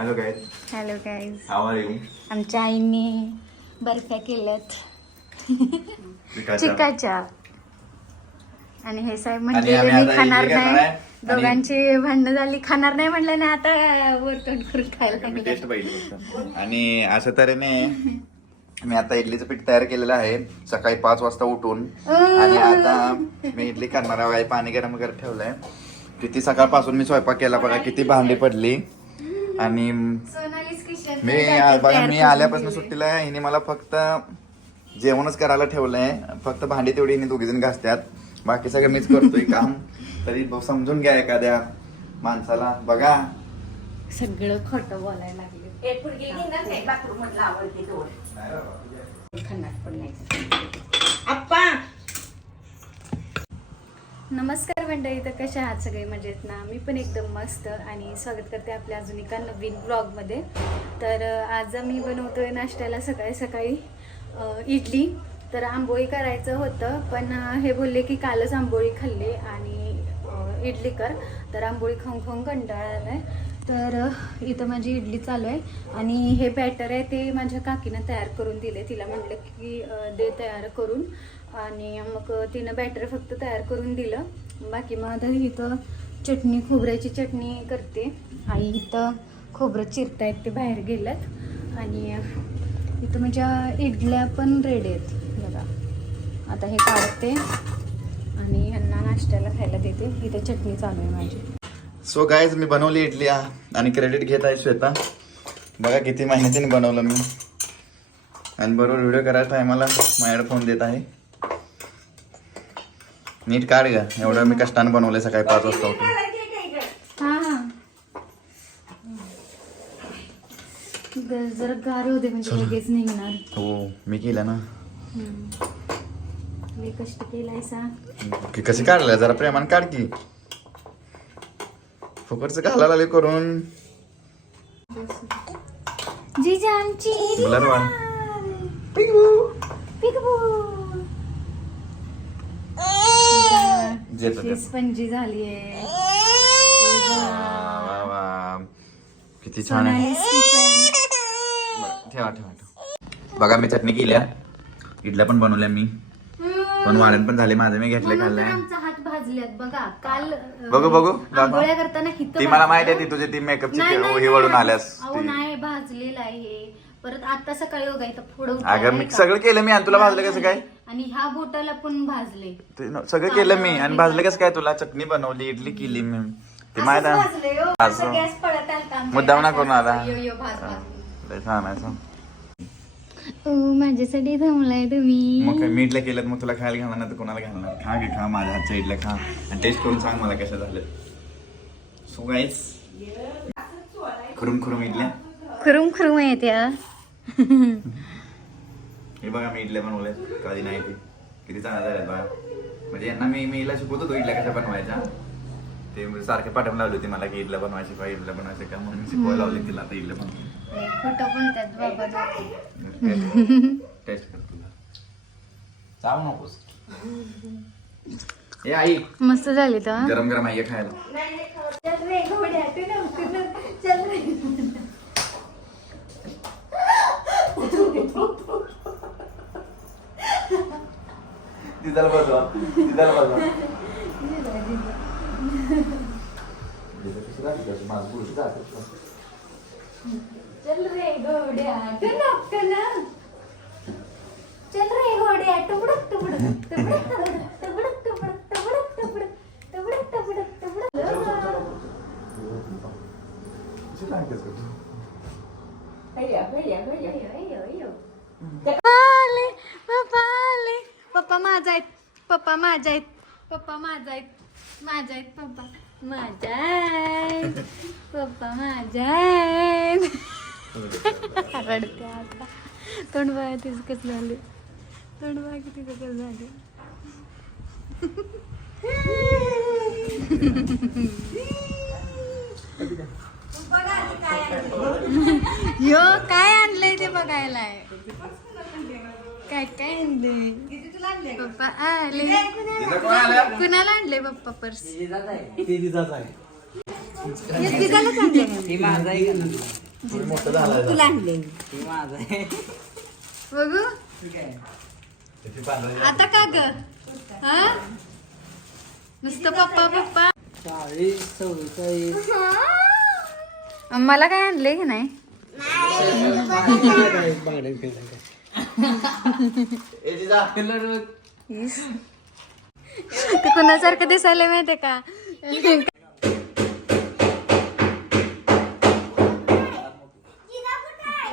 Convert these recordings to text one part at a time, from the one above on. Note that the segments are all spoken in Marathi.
Hello guys hello guys how are you आमच्या आईने बर्फ्या केल्यात. चिकाच्या. आणि हे साहेब म्हणजे मी खाणार नाही. दोघांची भांडणं झाली. खाणार नाही म्हणलं ना आता वरतोंड करून खायला लागले. टेस्ट पाहिजे आणि अशा तऱ्हेने मी आता इडलीचं पीठ तयार केलेलं आहे. सकाळी पाच वाजता उठून. आणि आता मी इडली करणार आहे. पाणी गरम करत ठेवलंय. किती सकाळपासून मी स्वयंपाक केला बघा किती भांडी पडली. आणि मी बघा मी आल्यापासून सुट्टीला. हिने मला फक्त जेवणच करायला ठेवलंय. फक्त भांडी तेवढी हिने दोघी जण घासत्यात. बाकी सगळं मीच करतोय काम. तरी समजून घ्या एखाद्या माणसाला. बघा. सगळं खोटं बोलायला लागले खाणार पण नाही आप्पा नमस्कार मंडळी तर कशा आहात सगळे? मजेत ना? मी पण एकदम मस्त आणि स्वागत करते आपल्या अजून एका नवीन ब्लॉगमध्ये तर आज मी बनवतो आहे नाश्त्याला सकाळी सकाळी इडली. तर आंबोळी करायचं होतं पण हे बोलले की कालच आंबोळी खाल्ली आणि इडली कर. तर आंबोळी खाऊन खाऊन कंटाळा आहे तर इथं माझी इडली चालू आहे आणि हे बॅटर आहे ते माझ्या काकीनं तयार करून दिले तिला म्हटलं की दे तयार करून. आणि मग तिनं बॅटर फक्त तयार करून दिलं. बाकी मग आता इथं चटणी खोबऱ्याची चटणी करते. आई इथं खोबरं चिरतायत ते बाहेर गेल्यात. आणि इथं माझ्या इडल्या पण रेडी आहेत. बघा. आता हे काढते आणि ह्यांना नाश्त्याला खायला देते. इथं चटणी चालू आहे माझी. सो गायज मी बनवली इडली हा. आणि क्रेडिट घेत आहे श्वेता. बघा किती मेहनतीने बनवलं मी. आणि बरोबर व्हिडिओ करायच्या टायमाला माझ्याकडे फोन देत आहे. नीट काढ ग. एवढं मी कष्टाने बनवलंय सकाळी पाच वाजता उठून. हा हा ग- जरा गार होते म्हणजे लगेच निघणार. हो मी केलं ना. हम्म. लय कष्ट केलाय सा. की कशी काढलं? जरा प्रेमान काढ की. फुकटचं घालायला लागले करून. जीजा आमची. पिकबू स्पंजी वा. किती छान आहे. ठेवा ठेवा ठेवा. बघा मी चटणी केल्या इडल्या पण बनवल्या मी. पण वाढण पण झाले माझे मी घेतले खाल्ले आमचा हात भाजल्यात बघा. काल बघू बघू. करताना ती मला. माहिती आहे ती तुझी ती मेकअपची हे वळून. आल्यास. नाही भाजलेलं आहे. परत आता सकाळी बघा इथं अगं मी सगळं केलं मी आणि तुला भाजलं कसं काय? आणि ह्या बोटाला पण भाजले. ते न- सगळं केलं मी. आणि भाजलं कसं काय तुला? चटणी बनवली इडली केली मी. ते माहीत असंच आहे हो. असं. असं गॅस पळत आलता आमच्या मुद्दाम ना करून आला यो, यो, भाज, भाज. लय छान आहे. ओ, माझ्यासाठी थांबलाय तुम्ही. मग काय मी इडल्या केल्यात मग तुला खायला घालणार नाही तर कोणाला घालणार? खा घे खा माझ्या हातच्या इडल्या खा. आणि टेस्ट करून सांग मला कशा झाल्या सो गाईस खुरुम खुरुम इडल्या. खुरुम खुरुम येत्या हे बघा मी इडल्या बनवल्या कधी नाही ते. किती चांगल्या झाल्यात बघा. म्हणजे यांना मी मी हिला शिकवत होतो इडल्या कशा बनवायच्या ते सारखे पाठवून लावली होती मला की इडल्या बनवायची का इडल्या बनवायचे का म्हणून शिकवायला लावली तिला. आता इडल्या बाबा टेस्ट कर तुला. चावू नकोस. ए आई. मस्त झाली तर. गरम गरम आहे ये खायला दिदाला बसवा दिदाला बसवा दिदा कशी राहते कशी माझं पुरुष राहते चल रे घोड्या टुनक टुनक चल रे घोड्या टुबडक टुबडक टुबडक टुबडक टुबडक टुबडक टुबडक टुबडक टुबडक टुबडक कशी राहतेस का तू आले पप्पा माझा आहेत. पप्पा माझा आहेत. पप्पा माझा आहेत. माझा आहेत पप्पा. माझा आहेत. पप्पा माझा आहेत. रडते आता. तोंड बाया तिचं कसं झाले तोंड बघा किती कसं झाले यो काय आणलंय ते बघायला आहे काय काय आणलंय? पप्पा आले. कुणाला आणले पप्पा पर्स? ते दिदाच आहे. तिघालाच आणले हे माझा आहे का तुम्ही मोठं झालाय तुला आणले बघू. त्याची आता का ग? हा? नुसतं पप्पा पप्पा. चाळीस चव्वेचाळीस मला काय आणले की नाही? जिजा. ते कुणासारखं दिसायला माहितीये का?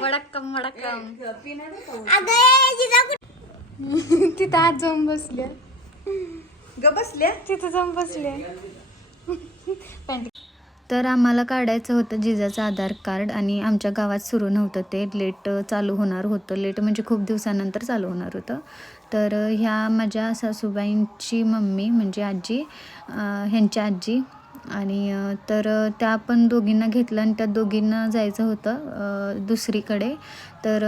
वडक्कम वडक्कम. तिथं आत जाऊन बसल्या. ग बसल्या? तिथं जाऊन बसल्या. तर आम्हाला काढायचं होतं जिजाचं आधार कार्ड आणि आमच्या गावात सुरू नव्हतं ते. लेट चालू होणार होतं. लेट म्हणजे खूप दिवसानंतर चालू होणार होतं. तर ह्या माझ्या सासूबाईंची मम्मी म्हणजे आजी ह्यांची आजी आणि तर त्या पण दोघींना घेतलं आणि त्या दोघींना जायचं होतं दुसरीकडे. तर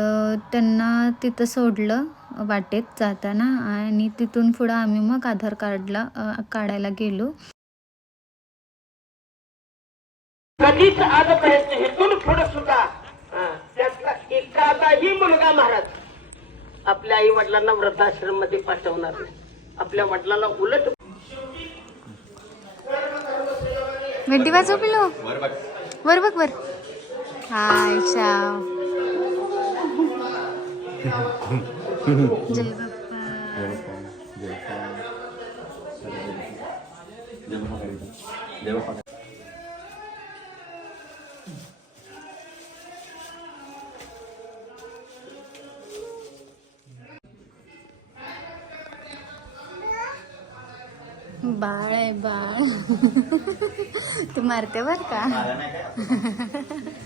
त्यांना तिथं सोडलं वाटेत जाताना आणि तिथून पुढं आम्ही मग आधार कार्डला काढायला गेलो. कधीच आजपर्यंत हेतून पुढे सुद्धा. हा, त्यातला एखादाही मुलगा महाराज आपल्या आई वडिलांना वृद्धाश्रममध्ये पाठवणार नाही. आपल्या वडिलांना उलट भेटी वाजव पिलो वर बघ. वर बघ वर. हाय शाव जय बाप्पा मारते बर का? मला नाही काय?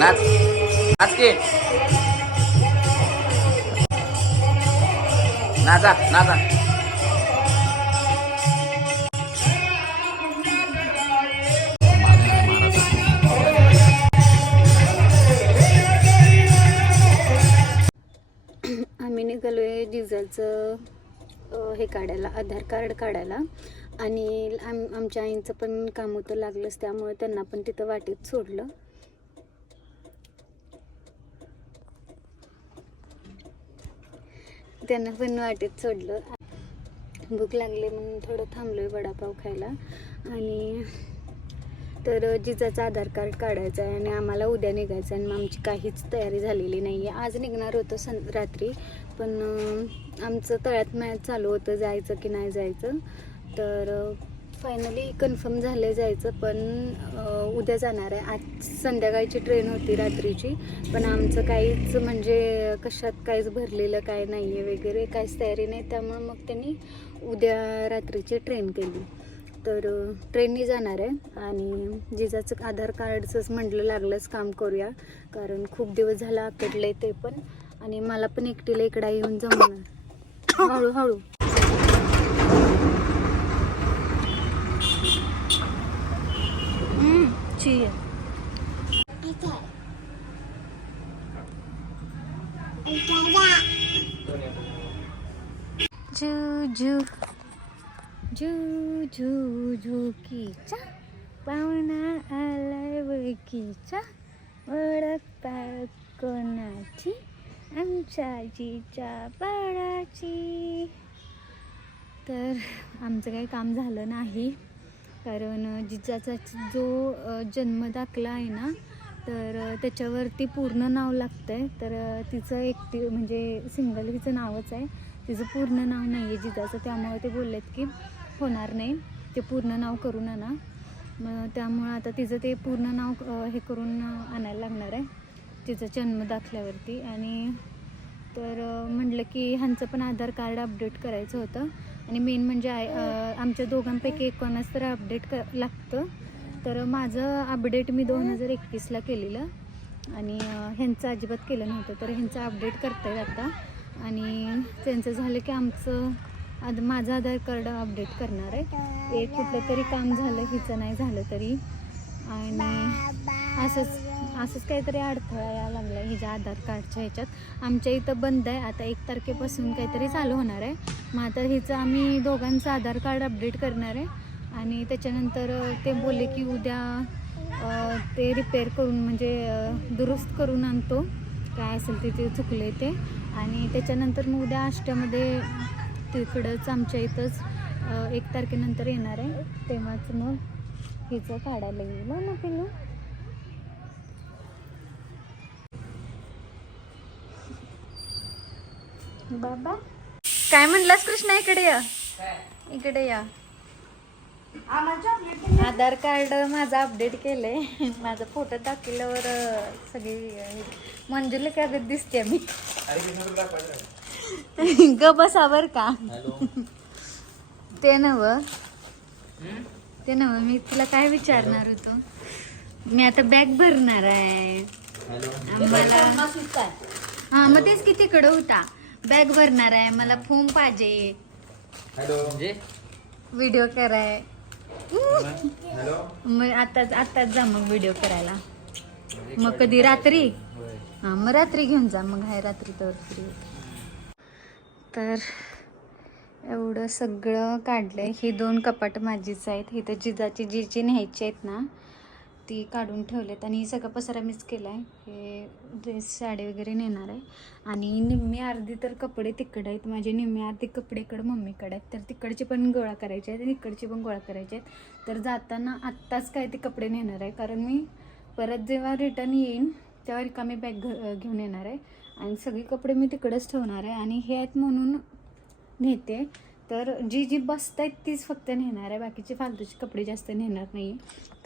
नाच. नाच की. नाचा नाचा. आईचं हे काढायला आधार कार्ड काढायला. आणि आम आमच्या आईंचं पण काम होतं लागलंच त्यामुळे त्यांना पण तिथं वाटेत सोडलं. त्यांना पण वाटेत सोडलं. भूक लागली म्हणून थोडं थांबलोय वडापाव खायला. आणि तर जिजाचं आधार कार्ड काढायचं आहे आणि आम्हाला उद्या निघायचं आहे आणि मग आमची काहीच तयारी झालेली नाही आहे आज निघणार होतं सं रात्री पण आमचं तळ्यात मॅच चालू होतं जायचं की नाही जायचं. तर फायनली कन्फर्म झालं जायचं पण उद्या जाणार आहे. आज संध्याकाळची ट्रेन होती रात्रीची पण आमचं काहीच म्हणजे कशात काहीच भरलेलं काय नाही आहे वगैरे काहीच तयारी नाही. त्यामुळे मग त्यांनी उद्या रात्रीची ट्रेन केली. तर ट्रेननी जाणार आहे आणि जिजाचं आधार कार्डचंच म्हटलं लागलंच काम करूया. कारण खूप दिवस झाला आकडलंय ते पण. आणि मला पण एकटीला इकडा येऊन जमणार. হাঁড়ু হাঁড়ু হুম ঠিক জুজু জুজু জুকি চা? পাওনা আলাই বকি চা? ওড়া পাকো নাচি आमच्या आजीच्या बाळाची. तर आमचं काही काम झालं नाही. कारण जिजाचा जो जन्म जन्मदाखला आहे ना तर त्याच्यावरती पूर्ण नाव लागतं आहे तर तिचं एकटी म्हणजे सिंगल हिचं नावच आहे. तिचं पूर्ण नाव नाही आहे जिजाचं. त्यामुळे ते बोललेत की होणार नाही. ते पूर्ण नाव करून आणा. मग त्यामुळं आता तिचं ते पूर्ण नाव हे करून आणायला लागणार आहे. तिचा जन्म दाखल्यावरती. आणि तर म्हटलं की ह्यांचं पण आधार कार्ड अपडेट करायचं होतं. आणि मेन म्हणजे आय आमच्या दोघांपैकी एक कोणाच तर अपडेट क लागतं. तर माझं अपडेट मी दोन हजार एकवीसला केलेलं. आणि ह्यांचं अजिबात केलं नव्हतं. तर ह्यांचं अपडेट करतायत आता. आणि त्यांचं झालं की आमचं आध माझं आधार कार्ड अपडेट करणार आहे. एक कुठलं तरी काम झालं हिचं नाही झालं तरी. आणि असंच असंच काहीतरी अडथळा यायला लागला ह्याच्या आधार कार्डच्या ह्याच्यात. आमच्या इथं बंद आहे. आता एक तारखेपासून काहीतरी चालू होणार आहे. मग आता हिचं आम्ही दोघांचं आधार कार्ड अपडेट करणार आहे. आणि त्याच्यानंतर ते बोलले की उद्या ते रिपेअर करून म्हणजे दुरुस्त करून आणतो. काय असेल ते ते चुकले ते. आणि त्याच्यानंतर मग उद्या आष्ट्यामध्ये तिकडंच आमच्या इथंच एक तारखेनंतर येणार आहे. तेव्हाच मग हिचं काढायला येईल ना पिलू बाबा. काय म्हणलास कृष्णा इकडे या. इकडे या. आधार कार्ड माझं अपडेट केलंय. माझा फोटो टाकल्यावर अं, सगळी मंजुला काय दिसते मी. ग बसावर का. ते नव ते नव मी तुला काय विचारणार होतो? मी आता बॅग भरणार आहे. आम्हाला हा मग तेच की तिकडं होता. बॅग भरणार आहे. मला फोम पाहिजे. म्हणजे? व्हिडिओ कराय. मग आताच आताच जा मग व्हिडिओ करायला. मग कधी रात्री? हा मग रात्री घेऊन जा. मग हाय रात्री तर तर एवढं सगळं काढलंय. ही दोन कपाट माझीच आहेत. ही तर जिजाची जी जी न्यायची आहेत ना. ती काढून ठेवलेत आणि सगळा पसारा मिस केला आहे हे ड्रेस साडी वगैरे नेणार आहे. आणि निम्मी अर्धी तर कपडे तिकडे आहेत. माझे निम्मी अर्धी कपडे इकडं मम्मीकडे आहेत. तर तिकडचे पण गोळा करायचे आहेत आणि इकडचे पण गोळा करायचे आहेत. तर जाताना आत्ताच काय ते कपडे नेणार आहे. कारण मी परत जेव्हा रिटर्न येईन तेव्हा रिकामी बॅग घ घेऊन येणार आहे. आणि सगळे कपडे मी तिकडंच ठेवणार आहे. आणि हे आहेत म्हणून नेते. तर जी जी बसत आहेत तीच फक्त नेणार आहे. बाकीचे फालतूचे कपडे जास्त नेणार नाही.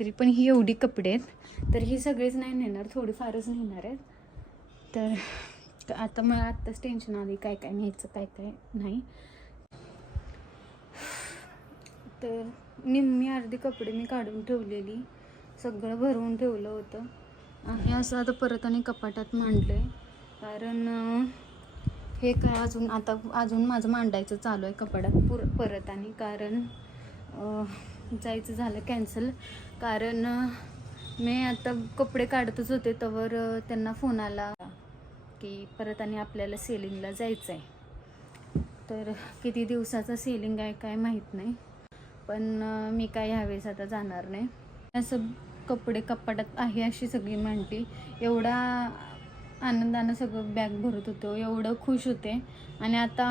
तरी पण ही एवढी कपडे आहेत. तर ही सगळेच नाही नेणार थोडीफारच नेणार आहेत. तर आता मला आत्ताच टेन्शन आली काय काय न्यायचं काय काय नाही. तर निम्मी अर्धी कपडे मी काढून ठेवलेली. सगळं भरवून ठेवलं होतं. आणि असं आता परत आणि कपाटात मांडलं आहे कारण हे काय अजून आता अजून माझं मांडायचं चालू आहे कपाटात पुर परत आणि कारण जायचं झालं कॅन्सल कारण मी आता कपडे काढतच होते तवर त्यांना फोन आला की परत आणि आपल्याला सेलिंगला जायचं आहे तर किती दिवसाचं सेलिंग आहे काय माहीत नाही. पण मी काय ह्यावेळेस आता जाणार नाही. असं कपडे कपाटात आहे अशी सगळी मांडली एवढा आनंदानं सगळं बॅग भरत होतो. एवढं खुश होते. आणि आता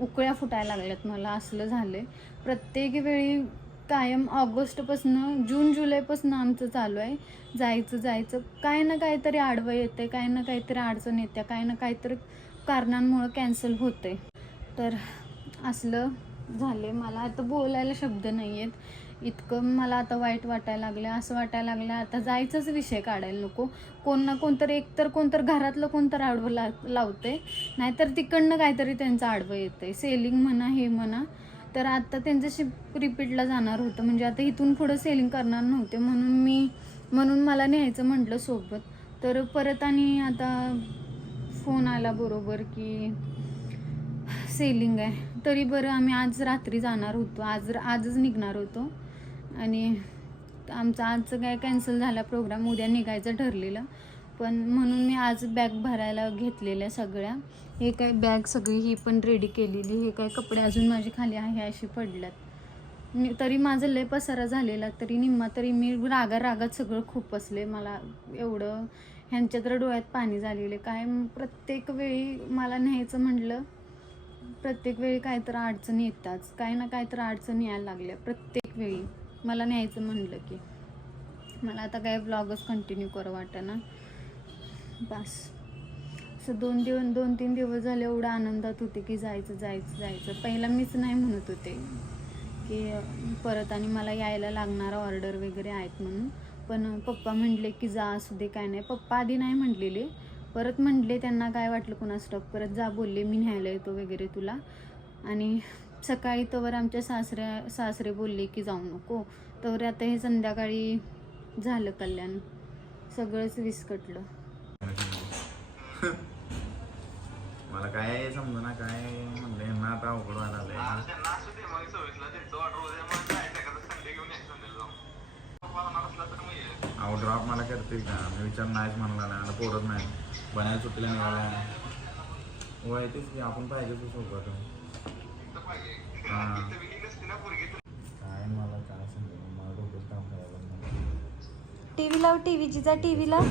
उकळ्या फुटायला लागल्यात मला. असलं झालं आहे प्रत्येक वेळी कायम ऑगस्टपासनं जून जुलैपासनं आमचं चालू आहे. जायचं जायचं. काय ना काहीतरी आडवं येते काय ना काहीतरी अडचण येते काय ना काहीतरी कारणांमुळं कॅन्सल होते तर असलं झाले मला. आता बोलायला शब्द नाही आहेत इतकं मला आता वाईट वाटायला लागलं असं वाटायला लागलं आता जायचाच विषय काढायला नको. कोण ना कोणतर एकतर कोणतर घरातलं कोणतर आडवं ला लावते नाहीतर तिकडनं काहीतरी त्यांचं आडवं येते सेलिंग म्हणा हे म्हणा. तर आता त्यांच्याशी रिपीटला जाणार होतं. म्हणजे आता इथून पुढं सेलिंग करणार नव्हते. म्हणून मी म्हणून मला न्यायचं म्हटलं सोबत. तर परत आणि आता फोन आला बरोबर की सेलिंग आहे. तरी बरं आम्ही आज रात्री जाणार होतो. आज आजच निघणार होतो. आणि आमचा आजचं काय कॅन्सल झाला प्रोग्राम उद्या निघायचं ठरलेलं. पण म्हणून मी आज बॅग भरायला घेतलेल्या सगळ्या. हे काय बॅग सगळी ही पण रेडी केलेली. हे काय कपडे अजून माझे खाली आहे अशी पडल्यात. मी तरी माझं लय पसारा झालेला तरी निम्मा तरी मी रागा रागात सगळं खूप असले मला एवढं ह्यांच्या तर डोळ्यात पाणी झालेले. काय प्रत्येक वेळी मला न्यायचं म्हटलं प्रत्येक वेळी काय तर अडचण येतात. काय ना काय तर अडचण यायला लागल्या प्रत्येक वेळी. मला न्यायचं म्हणलं की. मला आता काय ब्लॉगच कंटिन्यू करू वाटेना. बस. असं दोन दिवस दोन तीन दिवस झाले एवढं आनंदात होते की जायचं जायचं जायचं. पहिला मीच नाही म्हणत होते की परत आणि मला यायला लागणारा ऑर्डर वगैरे आहेत म्हणून. पण पप्पा म्हटले की जा असू दे काय नाही. पप्पा आधी नाही म्हटलेले. परत म्हटले त्यांना काय वाटलं कुणा स्टॉप परत जा बोलले मी न्यायला येतो वगैरे तुला. आणि सकाळी तवर आमच्या सासऱ्या सासरे बोलले की जाऊ नको. तर आता हे संध्याकाळी झालं कल्याण. सगळंच विस्कटलं. मला काय समजना काय म्हणलं यांना आता अवघड व्हायला अहो ड्रॉप मला करतील का? मी विचार नाहीच म्हणला नाही आता पोरत नाही बनायला सुट्टीला निघाला वय तेच की आपण पाहिजे तू सोबत हां काय मला काय मला काम करायला टी व्ही लाव टीव्ही जिजा टीव्ही लाव